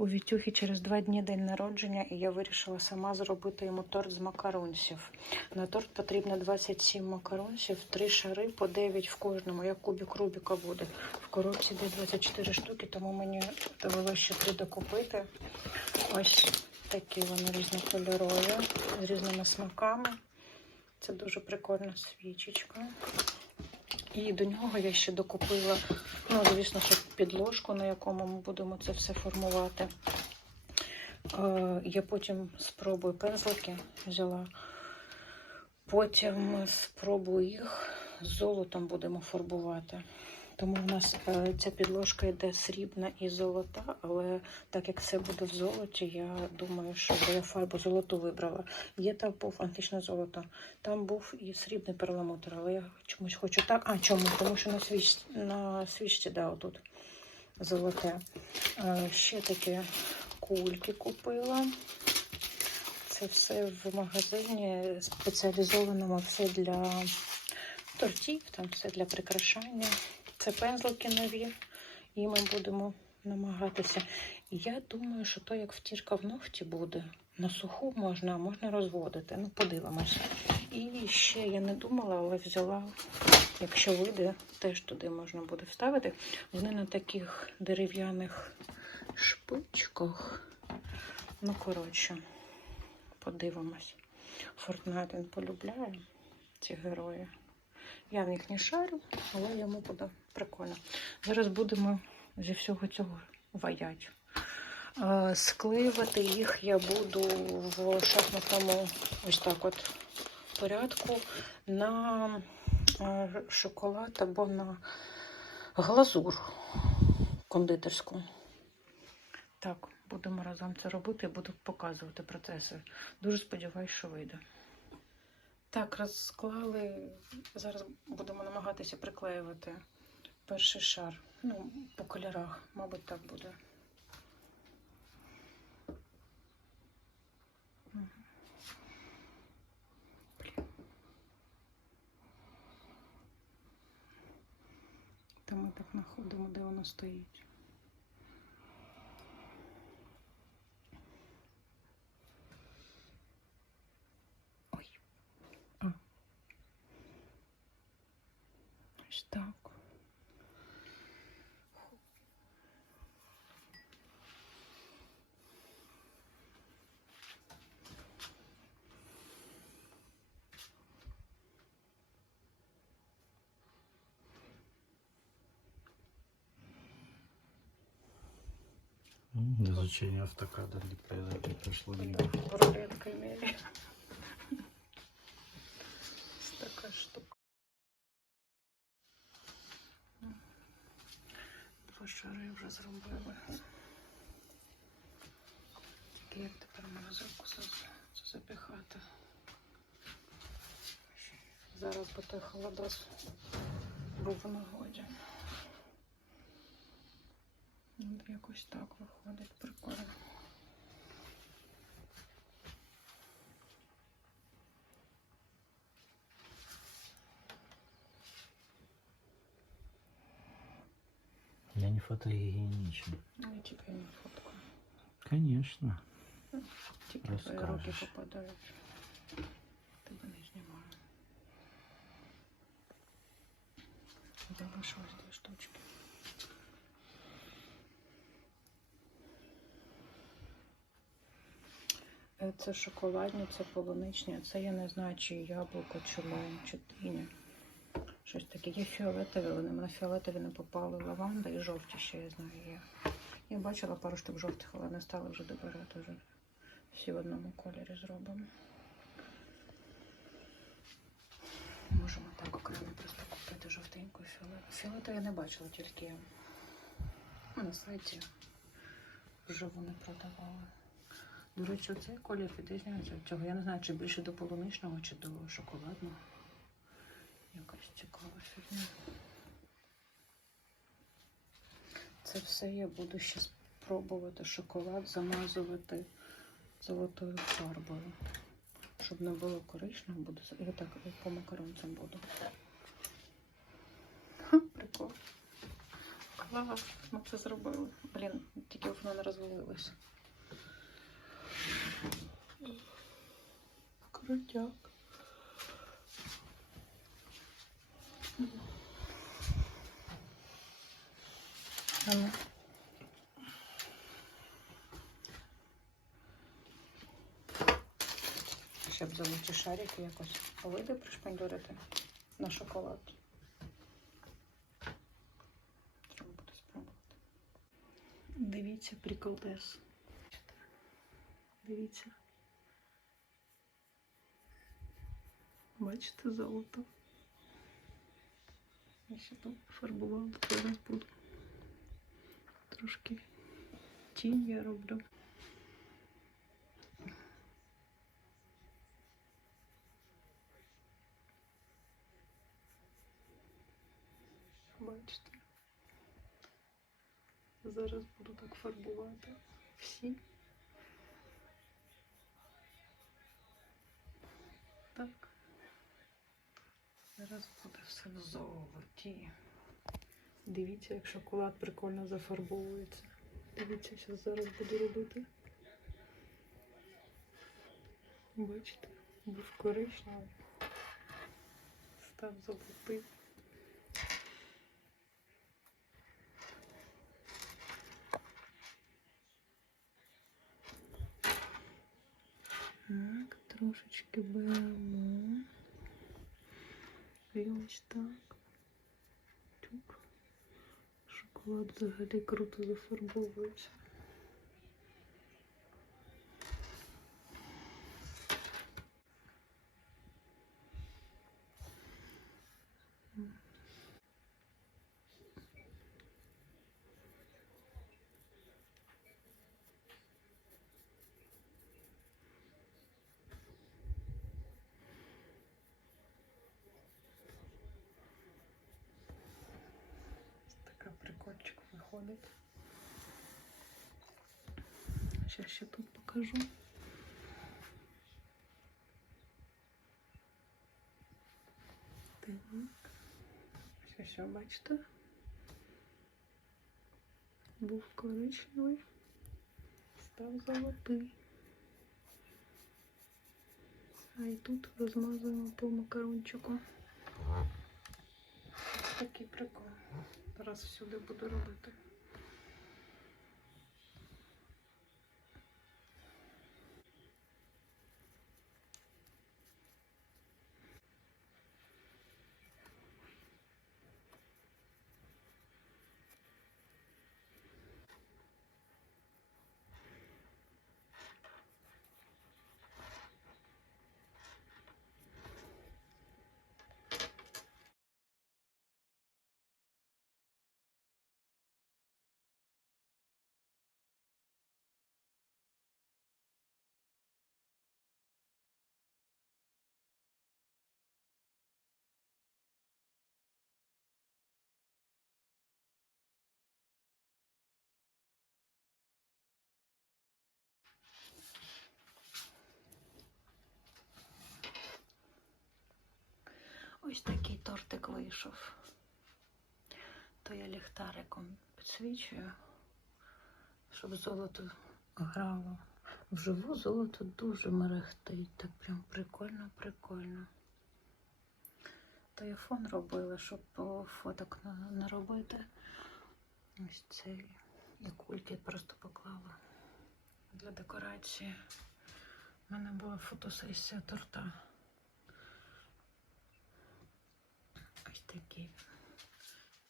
У Вітюхи через два дні день народження, і я вирішила сама зробити йому торт з макаронсів. На торт потрібно 27 макаронсів, 3 шари по 9 в кожному, як кубик Рубіка буде. В коробці де 24 штуки, тому мені довелося ще 3 докупити. Ось такі вони різнокольорові, з різними смаками. Це дуже прикольна свічечка. І до нього я ще докупила, ну, звісно, що підложку, на якому ми будемо це все формувати. Е, я потім спробую пензлики взяла. Потім спробую їх золотом будемо фарбувати. Тому в нас е, ця підложка йде срібна і золота, але так як все буде в золоті, я думаю, що я фарбу золоту вибрала. Є там був античне золото, там був і срібний перламутр, але я чомусь хочу так. А чому? Тому що на свіч на свічці, да, отут золоте. Е, ще такі кульки купила. Це все в магазині спеціалізованому все для тортів, там все для прикрашання. Це пензлики нові, і ми будемо намагатися. Я думаю, що то як втірка в ногті буде. На суху можна, можна розводити. Ну, подивимося. І ще я не думала, але взяла, якщо вийде, теж туди можна буде вставити. Вони на таких дерев'яних шпичках. Ну, коротше, подивимось. Fortnite він полюбляє ці герої. Я в них не шарю, але йому буде прикольно. Зараз будемо зі всього цього ваяти. Е, Склеювати їх я буду в шахматному ось так от порядку на е, шоколад або на глазур кондитерську. Так, будемо разом це робити і буду показувати процеси. Дуже сподіваюся, що вийде. Так, розклали. Зараз будемо намагатися приклеювати перший шар. Ну, по кольорах, мабуть, так буде. Та ми так знаходимо, де воно стоїть. Так. М, Изучение автокада для производителя прошло мимо. Рулеткой. Шари вже зробили. Тільки як тепер морозилку запіхати. Зараз би той холодос був в нагоді. Якось так виходить, прикольно. Я не фотогеничен. Ну, я тільки на фотку. Конечно. Тільки твої руки попадають. Тебе не знімаю. Залишилось дві штучки. Це шоколадні, це полуничні, це я не знаю, чи яблуко, чи лайм, чи диня. Щось таке. Є фіолетові, вони мене фіолетові не попали. Лаванда і жовті ще я знаю є. Я бачила пару штук жовтих, але не стала вже добирати вже. Всі в одному кольорі зробимо. Можемо так окремо просто купити жовтеньку і фіолет. Фіолету я не бачила, тільки на сайті вже вони продавали. До речі, цей колір відрізняється від цього. Я не знаю, чи більше до полуничного, чи до шоколадного. Якась цікава фігня. Це все я буду ще спробувати шоколад замазувати золотою фарбою. Щоб не було коричневого, буду і отак по макаронцям буду. Прикол. Клас, ми це зробили. Блін, тільки воно не розвалилося. Крутяк. Ну. Щоб золоті шарики якось вийде пришпандюрити на шоколад. Треба буде спробувати. Дивіться приколдес. Дивіться. Бачите золото. Я ще тут фарбувала, зараз буду. Трошки тінь я роблю. Бачите? Зараз буду так фарбувати всі. Так. Зараз буде все в золоті. Дивіться, як шоколад прикольно зафарбовується. Дивіться, що зараз буду робити. Бачите, був коричневий, став золотий. Так, трошечки беремо. Ось так. Шоколад взагалі круто зафарбовується. Ось така прикольчик виходить. Ще ще тут покажу. Так. Що бачите? Був коричневий, став золотий. А і тут розмазуємо по макарончику. Такий прикол. Зараз всюди буду робити. Ось такий тортик вийшов. То я ліхтариком підсвічую, щоб золото грало. Вживу золото дуже мерехтить, так прям прикольно, прикольно. То я фон робила, щоб фоток не робити. Ось цей і кульки просто поклала для декорації. У мене була фотосесія торта. Ось такий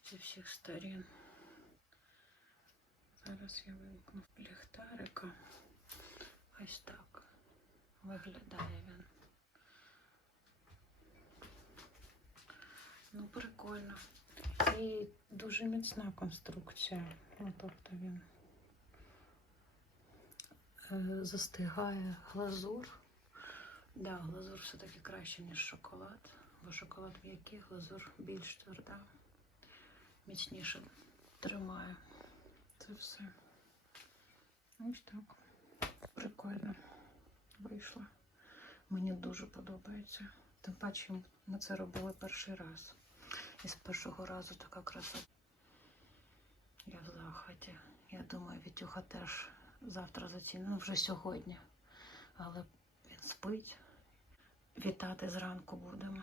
зі всіх сторін. Зараз я вимкну ліхтарика. Ось так виглядає він. Ну, прикольно. І дуже міцна конструкція. Ну, тобто він е, застигає глазур. Да, глазур все-таки краще, ніж шоколад, бо шоколад м'який, глазур більш тверда, міцніше тримає. Це все. Ось так. Прикольно вийшло. Мені дуже подобається. Тим паче ми це робили перший раз. І з першого разу така краса. Я в захваті. Я думаю, Вітюха теж завтра зацінить, ну вже сьогодні. Але він спить. Вітати зранку будемо.